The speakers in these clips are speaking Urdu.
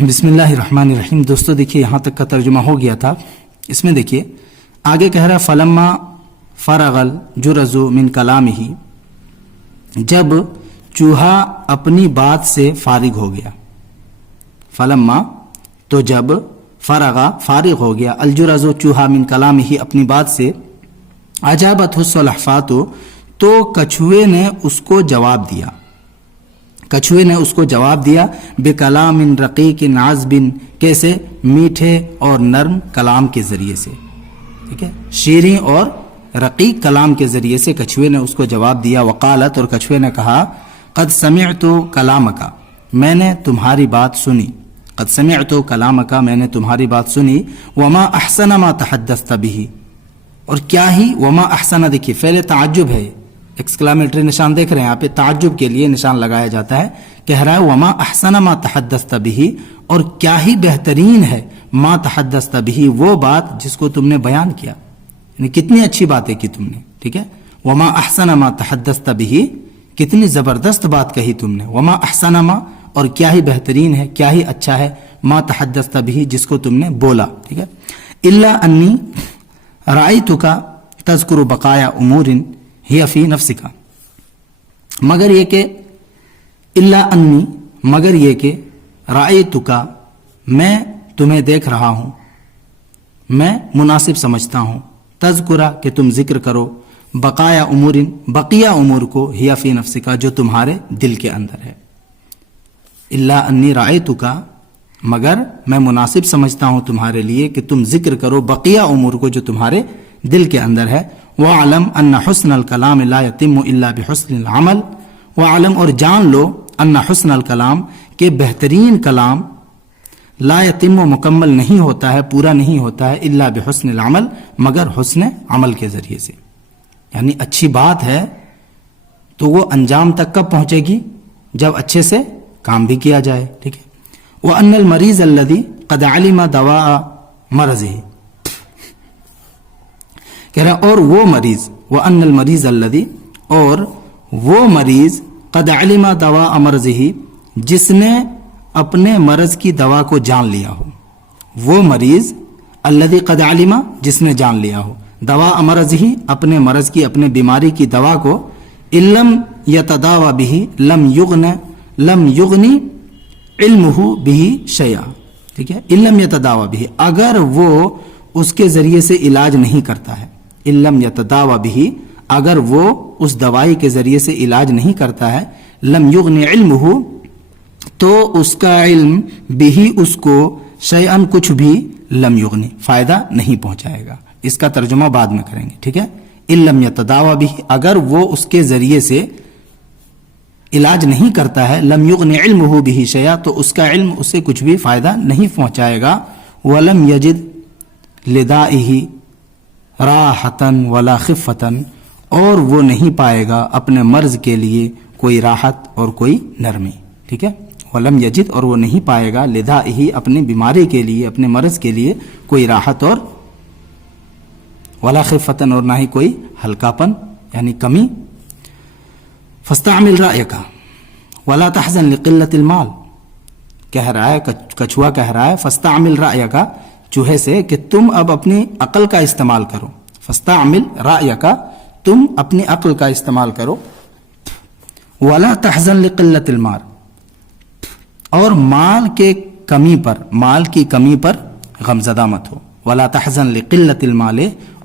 بسم اللہ الرحمن الرحیم. دوستو دیکھیے یہاں تک کا ترجمہ ہو گیا تھا. اس میں دیکھیے آگے کہہ رہا ہے فلما فرغ الجرز من کلامہ، جب چوہا اپنی بات سے فارغ ہو گیا. فلما تو جب، فرغا فارغ ہو گیا، الجرز چوہا من کلامہ اپنی بات سے، اجابتہ السلحفاۃ تو کچھوے نے اس کو جواب دیا. کچھوے نے اس کو جواب دیا بکلام رقیق عذب، کیسے؟ میٹھے اور نرم کلام کے ذریعے سے. ٹھیک ہے، شیریں اور رقیق کلام کے ذریعے سے کچھوے نے اس کو جواب دیا. وقالت، اور کچھوے نے کہا قد سمعت کلامک، میں نے تمہاری بات سنی. قد سمعت کلامک، میں نے تمہاری بات سنی. وما احسن ما تحدثت به، اور کیا ہی، وما احسن دیکھیے فعل تعجب ہے، ایکسکلامٹری نشان دیکھ رہے ہیں یہاں پہ، تعجب کے لیے نشان لگایا جاتا ہے. کہہ رہا ہے وما احسن ما تحدثت به، اور کیا ہی بہترین ہے ما تحدثت به، وہ بات جس کو تم نے بیان کیا، یعنی کتنی اچھی باتیں کی تم نے. ٹھیک ہے، وما احسن ما تحدثت به، کتنی زبردست بات کہی تم نے. وما احسن ما، اور کیا ہی بہترین ہے، کیا ہی اچھا ہے، ما تحدثت به، جس کو تم نے بولا. ٹھیک ہے، الا انی رأیتک تذکر بقایا امور ہی فی نفسک، مگر یہ کہ، الا انی، مگر یہ کہ، رأیتک، میں تمہیں دیکھ رہا ہوں، میں مناسب سمجھتا ہوں، تذکرہ کہ تم ذکر کرو، بقایا امور، بقیہ امور کو، ہی فی نفسک، جو تمہارے دل کے اندر ہے. الا انی رأیتک، مگر میں مناسب سمجھتا ہوں تمہارے لیے کہ تم ذکر کرو بقیہ امور کو جو تمہارے دل کے اندر ہے. وَعْلَمْ أَنَّ حُسْنَ الْكَلَامِ لَا يَتِمُّ إِلَّا بِحُسْنِ الْعَمَلِ، وَعْلَمْ، اور جان لو، أَنَّ حُسْنَ الْكَلَامِ، کہ بہترین کلام، لا یتم، مکمل نہیں ہوتا ہے، پورا نہیں ہوتا ہے، الا بحسن العمل، مگر حسن عمل کے ذریعے سے. یعنی اچھی بات ہے تو وہ انجام تک کب پہنچے گی؟ جب اچھے سے کام بھی کیا جائے. ٹھیک ہے، وَأَنَّ الْمَرِيضَ الَّذِي قَدْ عَلِمَ دَوَاءَ مَرَضِهِ، کہہ رہا اور وہ مریض، وَأَنَّ الْمَرِيضَ الَّذِي، اور وہ مریض، قَدْ عَلِمَ دَوَاءَ مَرَضِهِ، جس نے اپنے مرض کی دوا کو جان لیا ہو. وہ مریض الذی قد علم، جس نے جان لیا ہو، دواء مرضه، اپنے مرض کی، اپنے بیماری کی دوا کو، لم یتداوی به، لم یغنی علمہ به شیئا. ٹھیک ہے، لم یتداوی به، اگر وہ اس کے ذریعے سے علاج نہیں کرتا ہے، لم یتداوی به، اگر وہ اس دوائی کے ذریعے سے علاج نہیں کرتا ہے، لم یغنی علمہ، تو اس کا علم بھی، اس کو، شیئن، کچھ بھی، لم یغنی، فائدہ نہیں پہنچائے گا. اس کا ترجمہ بعد میں کریں گے. ٹھیک ہے، لم یتداوی به، اگر وہ اس کے ذریعے سے علاج نہیں کرتا ہے، لم یغنی علمہ به شیئا، تو اس کا علم اسے کچھ بھی فائدہ نہیں پہنچائے گا. ولم یجد لدائہ راحتا ولا خفتا، اور وہ نہیں پائے گا اپنے مرض کے لیے کوئی راحت اور کوئی نرمی. ٹھیک ہے، ولم یجد، اور وہ نہیں پائے گا، لدائہ، اپنی بیماری کے لیے، اپنے مرض کے لیے، کوئی راحت اور، ولا خفتن، اور نہ ہی کوئی ہلکاپن یعنی کمی. فاستعمل رأیک ولا تحزن لقلت المال، کہہ رہا ہے، کچھوا کہہ رہا ہے فاستعمل رأیک، چوہے سے، کہ تم اب اپنی عقل کا استعمال کرو. فاستعمل رأیک، تم اپنی عقل کا استعمال کرو. ولا تحزن لقلت المال، اور مال کے کمی پر، مال کی کمی پر غمزدہ مت ہو. ولا تحزن لقلت المال،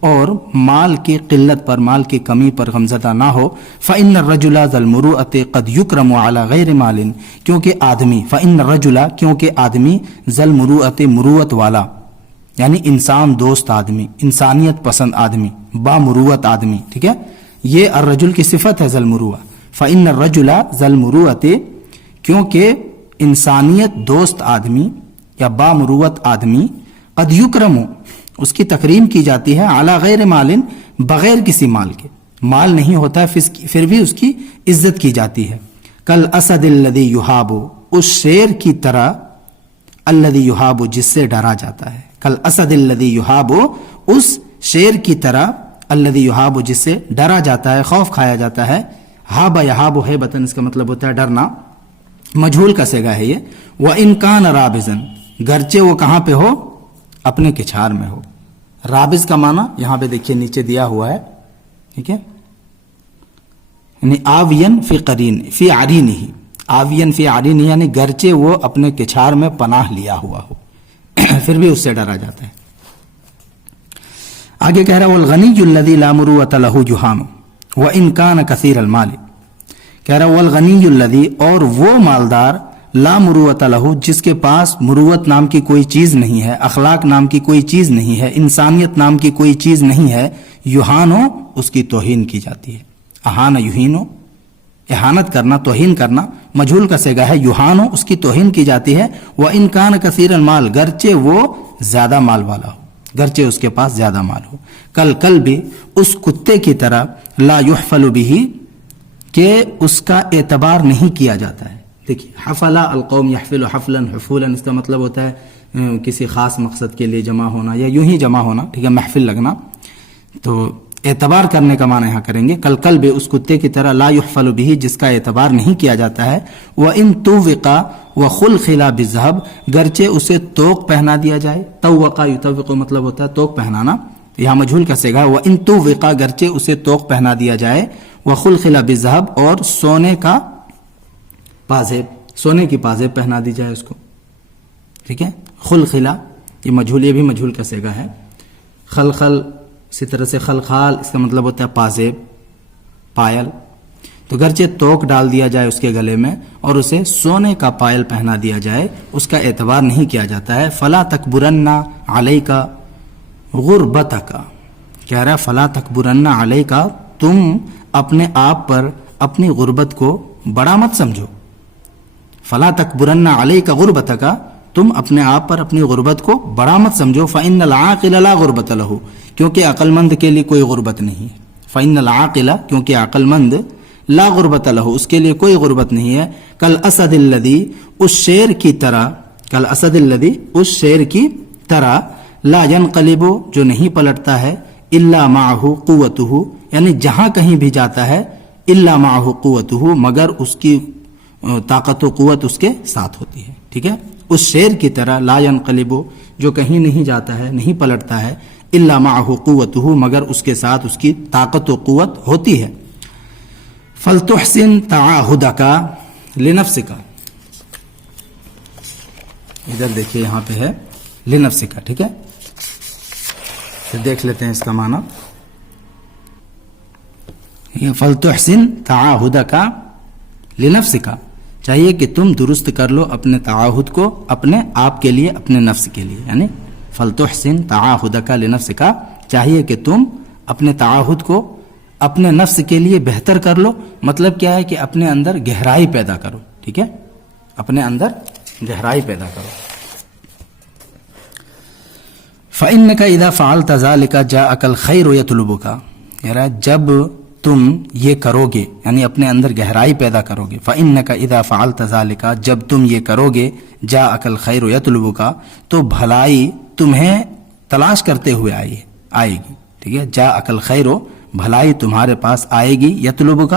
اور مال کی قلت پر، مال کی کمی پر غمزدہ نہ ہو. فإن الرجل ذو المروءة قد يكرم على غیر مال، کیونکہ آدمی، فإن الرجل، کیونکہ آدمی، ذو المروءة، مروت والا، یعنی انسان دوست آدمی، انسانیت پسند آدمی، بامروت آدمی. ٹھیک ہے، یہ الرجل کی صفت ہے، ذو المروءة. فإن الرجل ذو المروءة، کیونکہ انسانیت دوست آدمی یا بامروت آدمی، قد یکرم، اس کی تکریم کی جاتی ہے، علی غیر مال، بغیر کسی مال کے، مال نہیں ہوتا ہے پھر بھی اس کی عزت کی جاتی ہے. کالاسد الذی یہاب، اس شیر کی طرح، الذی یہاب، جس سے ڈرا جاتا ہے. کالاسد الذی یہاب، اس شیر کی طرح، الذی یہاب، جس سے ڈرا جاتا ہے، خوف کھایا جاتا ہے. ہاب یہاب ہیبتن، اس کا مطلب ہوتا ہے ڈرنا. مجھول کا صیغہ ہے یہ. وَإِن كَانَ رَابِزًا گرچہ وہ کہاں پہ ہو؟ اپنے کچھار میں ہو. رابز کا معنی یہاں پہ دیکھیے نیچے دیا ہوا ہے, ٹھیک ہے, یعنی آوین فی قرین فی عرین ہی, آوین فی عرین ہی یعنی گرچہ وہ اپنے کچھار میں پناہ لیا ہوا ہو پھر بھی اس سے ڈرا جاتا ہے. آگے کہہ رہا والغنی الذی لا مروۃ لہ جہام وان کان کثیر المال. کہہ رہا والغنی الذی اور وہ مالدار لا مروۃ لہ جس کے پاس مروت نام کی کوئی چیز نہیں ہے, اخلاق نام کی کوئی چیز نہیں ہے, انسانیت نام کی کوئی چیز نہیں ہے, یہانو اس کی توہین کی جاتی ہے. اہانہ یہینو احانت کرنا, توہین کرنا, مجھول کا صیغہ ہے یہانو اس کی توہین کی جاتی ہے. وان کان کثیر المال گرچہ وہ زیادہ مال والا ہو, گرچہ اس کے پاس زیادہ مال ہو. کل بھی اس کتے کی طرح لا یحفل به کہ اس کا اعتبار نہیں کیا جاتا ہے. دیکھیے حفلا القوم یحفل حفلا حفولا اس کا مطلب ہوتا ہے کسی خاص مقصد کے لیے جمع ہونا یا یوں ہی جمع ہونا, ٹھیک ہے, محفل لگنا. تو اعتبار کرنے کا معنی یہاں کریں گے کل بھی اس کتے کی طرح لا یحفل به جس کا اعتبار نہیں کیا جاتا ہے. وان توقا وخلخل بالذهب گرچہ اسے توق پہنا دیا جائے. توقا یطوق مطلب ہوتا ہے توق پہنانا, یہاں مجھول کا صیغہ ہے وان توقا گرچہ اسے توق پہنا دیا جائے. وخلخل بالذهب اور سونے کا پازیب, سونے کی پازیب پہنا دی جائے اس کو, ٹھیک ہے. خلخلا یہ مجھول, یہ بھی مجھول کا صیغہ ہے. خلخل اسی طرح سے خلخال اس کا مطلب ہوتا ہے پازیب, پائل. تو گرچہ توق ڈال دیا جائے اس کے گلے میں اور اسے سونے کا پائل پہنا دیا جائے اس کا اعتبار نہیں کیا جاتا ہے. فلا تکبرن علیک غربتک کہہ رہا ہے فلا تکبرن علیک تم اپنے آپ پر اپنی غربت کو بڑا مت سمجھو. فلا تکبرن علیک غربتک تم اپنے آپ پر اپنی غربت کو بڑا مت سمجھو. فإن العاقل لا غربت له کیونکہ عقل مند کے لیے کوئی غربت نہیں ہے. فإن العاقل کیونکہ عقل مند لا غربت له اس کے لیے کوئی غربت نہیں ہے. کل اسد الذی اس شیر کی طرح, کل اسد الذی اس شیر کی طرح لا ينقلب جو نہیں پلٹتا ہے الا معه قوته یعنی جہاں کہیں بھی جاتا ہے الا معه قوته مگر اس کی طاقت و قوت اس کے ساتھ ہوتی ہے, ٹھیک ہے. اس شیر کی طرح لا ينقلب جو کہیں نہیں جاتا ہے نہیں پلٹتا ہے الا معه قوته مگر اس کے ساتھ اس کی طاقت و قوت ہوتی ہے. فلتحسن تعاہدک لنفسک ادھر دیکھیے یہاں پہ ہے لنفسک, ٹھیک ہے. پھر دیکھ لیتے ہیں اس کا معنی. فلتحسن تعاہدک لنفسک چاہیے کہ تم درست کر لو اپنے تعاہد کو اپنے آپ کے لیے, اپنے نفس کے لیے. یعنی فلتحسن تعاہدک لنفسک چاہیے کہ تم اپنے تعاہد کو اپنے نفس کے لیے بہتر کر لو. مطلب کیا ہے کہ اپنے اندر گہرائی پیدا کرو, ٹھیک ہے, اپنے اندر گہرائی پیدا کرو. فإنک اذا فعلت ذلک جاءک الخیر یطلبک جب تم یہ کرو گے یعنی اپنے اندر گہرائی پیدا کرو گے. فإنک اذا فعلت ذلک جب تم یہ کرو گے جاءک الخیر یطلبک تو بھلائی تمہیں تلاش کرتے ہوئے آئے گی, ٹھیک ہے. جاءک الخیر بھلائی تمہارے پاس آئے گی, یطلبک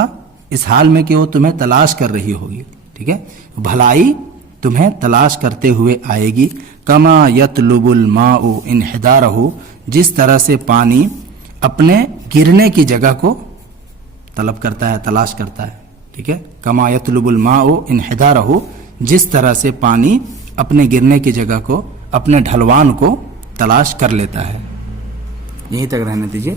اس حال میں کہ وہ تمہیں تلاش کر رہی ہوگی, ٹھیک ہے. بھلائی تمہیں تلاش کرتے ہوئے آئے گی. کما یطلب الماء انحدارہ جس طرح سے پانی اپنے گرنے کی جگہ کو طلب کرتا ہے, تلاش کرتا ہے, ٹھیک ہے. کما یطلب الماء انحدارہ جس طرح سے پانی اپنے گرنے کی جگہ کو, اپنے ڈھلوان کو تلاش کر لیتا ہے. یہیں تک رہنے دیجیے.